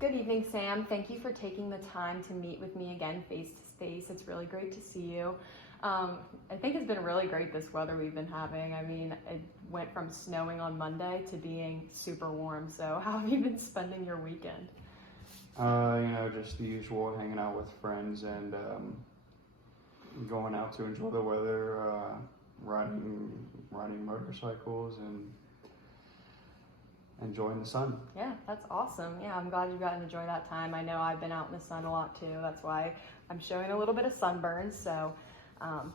Good evening, Sam. Thank you for taking the time to meet with me again face to face. It's really great to see you. I think it's been really great, this weather we've been having. I mean, it went from snowing on Monday to being super warm. So how have you been spending your weekend? Just the usual, hanging out with friends and going out to enjoy the weather, riding motorcycles and enjoying the sun. Yeah, that's awesome. Yeah, I'm glad you got to enjoy that time. I know I've been out in the sun a lot too. That's why I'm showing a little bit of sunburn. So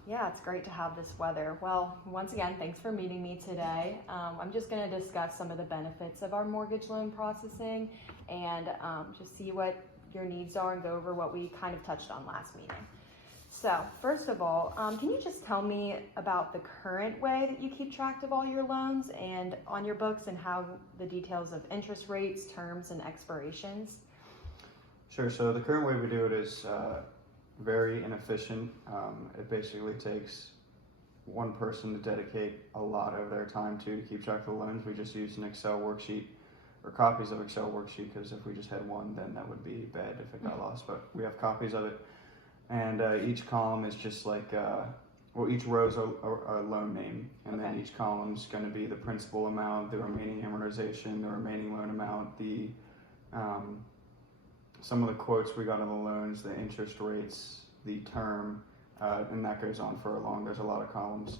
yeah, it's great to have this weather. Well, once again, thanks for meeting me today. I'm just going to discuss some of the benefits of our mortgage loan processing and just see what your needs are and go over what we kind of touched on last meeting. So first of all, can you just tell me about the current way that you keep track of all your loans and on your books and how the details of interest rates, terms, and expirations? Sure, so the current way we do it is very inefficient. It basically takes one person to dedicate a lot of their time to keep track of the loans. We just use an Excel worksheet or copies of Excel worksheet, because if we just had one, then that would be bad if it got lost, but we have copies of it. And each column is just like, each row is a loan name, and then each column is going to be the principal amount, the remaining amortization, the remaining loan amount, the some of the quotes we got on the loans, the interest rates, the term, and that goes on for a long. There's a lot of columns,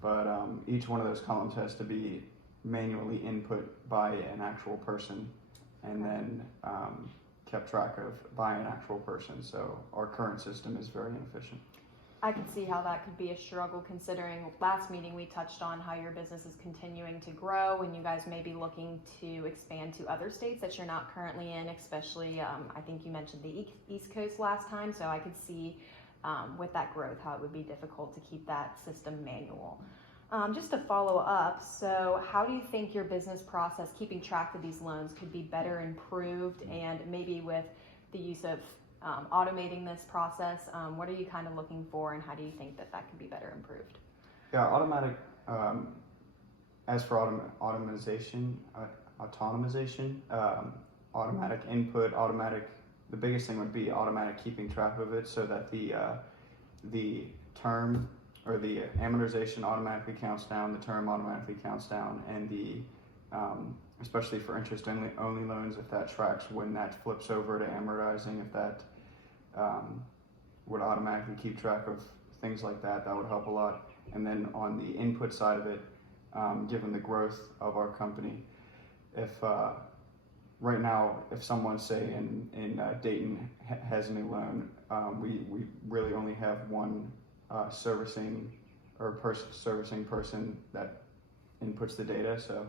but each one of those columns has to be manually input by an actual person, and then kept track of by an actual person. So our current system is very inefficient. I can see how that could be a struggle, considering last meeting we touched on how your business is continuing to grow and you guys may be looking to expand to other states that you're not currently in, especially I think you mentioned the East Coast last time, so I could see with that growth how it would be difficult to keep that system manual. Just to follow up, so how do you think your business process, keeping track of these loans, could be better improved, and maybe with the use of automating this process, what are you kind of looking for, and how do you think that could be better improved? Yeah, as for automation, automatic input, the biggest thing would be automatic keeping track of it, so that the term or the amortization automatically counts down, the term automatically counts down, and the especially for interest only loans, if that tracks when that flips over to amortizing, if that would automatically keep track of things like that, that would help a lot. And then on the input side of it, given the growth of our company, if right now, if someone, say in Dayton has a new loan, we really only have one servicing person that inputs the data. So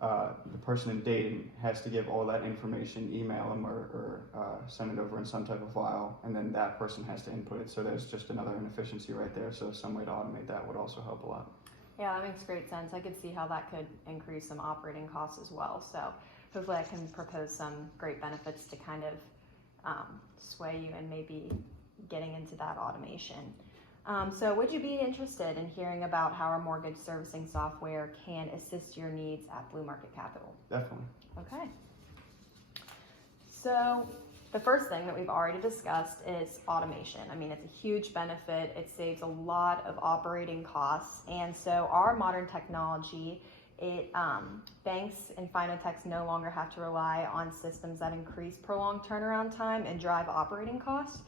the person in Dayton has to give all that information, email them or send it over in some type of file, and then that person has to input it. So there's just another inefficiency right there. So some way to automate that would also help a lot. Yeah, that makes great sense. I could see how that could increase some operating costs as well. So hopefully I can propose some great benefits to kind of sway you and maybe getting into that automation. So would you be interested in hearing about how our mortgage servicing software can assist your needs at Blue Market Capital? Definitely. Okay. So the first thing that we've already discussed is automation. I mean, it's a huge benefit. It saves a lot of operating costs. And so our modern technology, banks and finotechs no longer have to rely on systems that increase prolonged turnaround time and drive operating costs.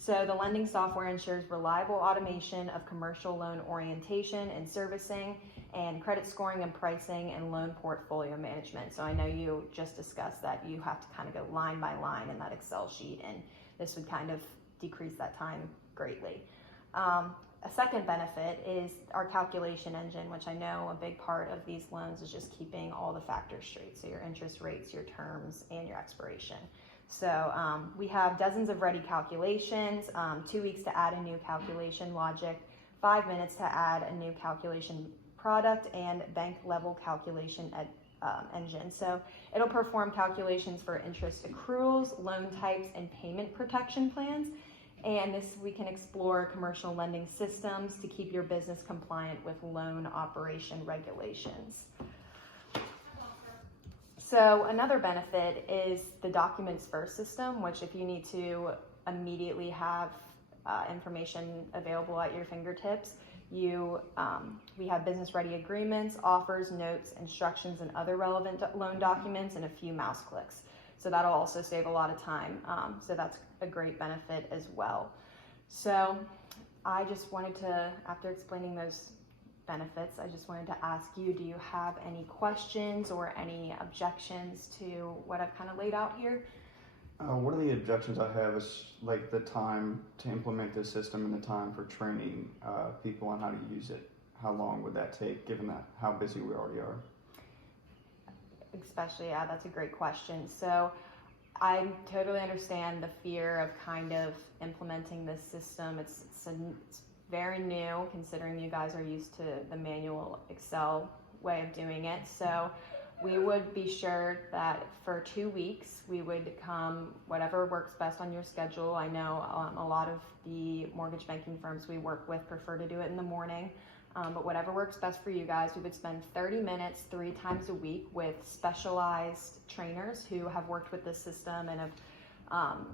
So the lending software ensures reliable automation of commercial loan orientation and servicing, and credit scoring and pricing, and loan portfolio management. So I know you just discussed that you have to kind of go line by line in that Excel sheet, and this would kind of decrease that time greatly. A second benefit is our calculation engine, which I know a big part of these loans is just keeping all the factors straight. So your interest rates, your terms, and your expiration. So we have dozens of ready calculations, 2 weeks to add a new calculation logic, 5 minutes to add a new calculation product, and bank level calculation engine. So it'll perform calculations for interest accruals, loan types, and payment protection plans. And this, we can explore commercial lending systems to keep your business compliant with loan operation regulations. So another benefit is the documents first system, which if you need to immediately have information available at your fingertips, we have business ready agreements, offers, notes, instructions, and other relevant loan documents in a few mouse clicks. So that'll also save a lot of time. So that's a great benefit as well. So I just wanted to, after explaining those benefits, I just wanted to ask you, do you have any questions or any objections to what I've kind of laid out here? One of the objections I have is like the time to implement this system and the time for training people on how to use it. How long would that take, given that how busy we already are? Especially, yeah, that's a great question. So I totally understand the fear of kind of implementing this system. It's very new, considering you guys are used to the manual Excel way of doing it. So we would be sure that for 2 weeks, we would come whatever works best on your schedule. I know a lot of the mortgage banking firms we work with prefer to do it in the morning, but whatever works best for you guys, we would spend 30 minutes 3 times a week with specialized trainers who have worked with this system and have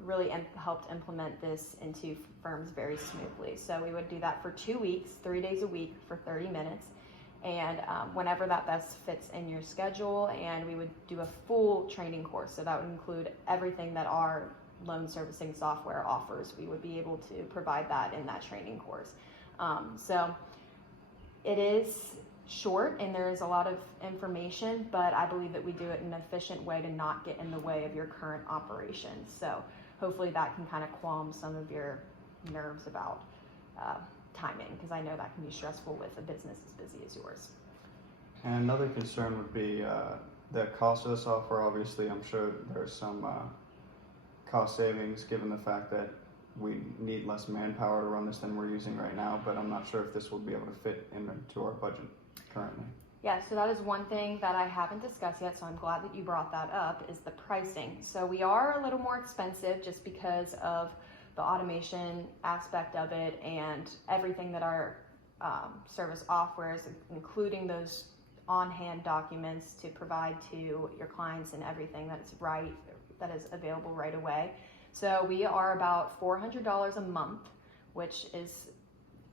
really helped implement this into firms very smoothly. So we would do that for 2 weeks, 3 days a week for 30 minutes. And whenever that best fits in your schedule, and we would do a full training course. So that would include everything that our loan servicing software offers. We would be able to provide that in that training course. So it is short and there is a lot of information, but I believe that we do it in an efficient way to not get in the way of your current operations. So hopefully that can kind of calm some of your nerves about timing, because I know that can be stressful with a business as busy as yours. And another concern would be the cost of the software. Obviously, I'm sure there's some cost savings given the fact that we need less manpower to run this than we're using right now, but I'm not sure if this will be able to fit into our budget currently. Yeah, so that is one thing that I haven't discussed yet, so I'm glad that you brought that up, is the pricing. So we are a little more expensive just because of the automation aspect of it and everything that our service offers, including those on-hand documents to provide to your clients and everything that is available right away. So we are about $400 a month, which is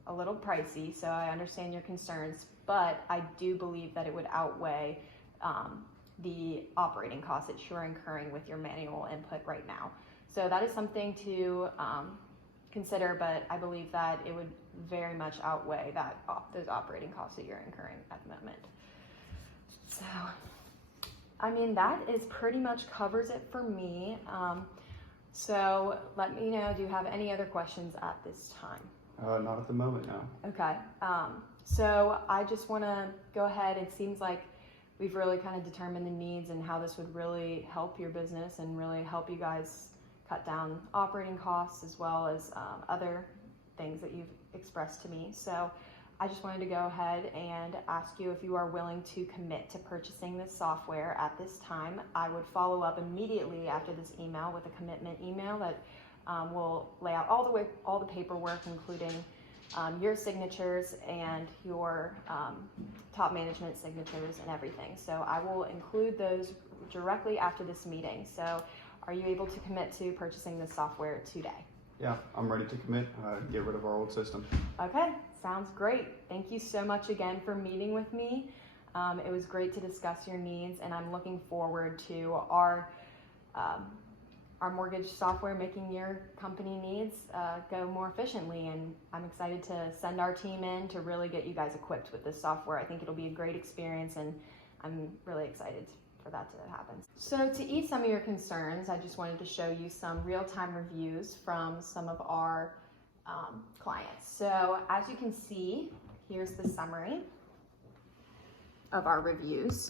a little pricey, so I understand your concerns, but I do believe that it would outweigh the operating costs that you're incurring with your manual input right now. So that is something to consider, but I believe that it would very much outweigh those operating costs that you're incurring at the moment. So, I mean, that is pretty much covers it for me. So let me know, do you have any other questions at this time? Not at the moment, no. Okay, so I just want to go ahead. It seems like we've really kind of determined the needs and how this would really help your business and really help you guys cut down operating costs as well as other things that you've expressed to me. So I just wanted to go ahead and ask you if you are willing to commit to purchasing this software at this time. I would follow up immediately after this email with a commitment email that will lay out all the paperwork, including your signatures and your top management signatures and everything. So I will include those directly after this meeting. So are you able to commit to purchasing this software today? Yeah, I'm ready to commit, get rid of our old system. Okay, sounds great. Thank you so much again for meeting with me. It was great to discuss your needs, and I'm looking forward to our mortgage software making your company needs go more efficiently, and I'm excited to send our team in to really get you guys equipped with this software. I think it'll be a great experience, and I'm really excited for that to happen. So to ease some of your concerns, I just wanted to show you some real-time reviews from some of our clients. So as you can see, here's the summary of our reviews.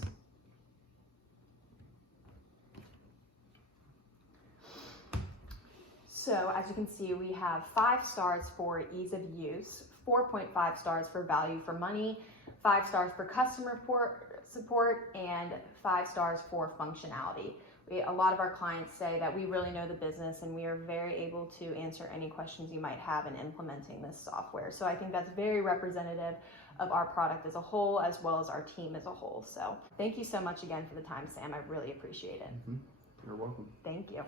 So as you can see, we have 5 stars for ease of use, 4.5 stars for value for money, 5 stars for customer support, and 5 stars for functionality. A lot of our clients say that we really know the business and we are very able to answer any questions you might have in implementing this software. So I think that's very representative of our product as a whole, as well as our team as a whole. So thank you so much again for the time, Sam. I really appreciate it. You're welcome. Thank you.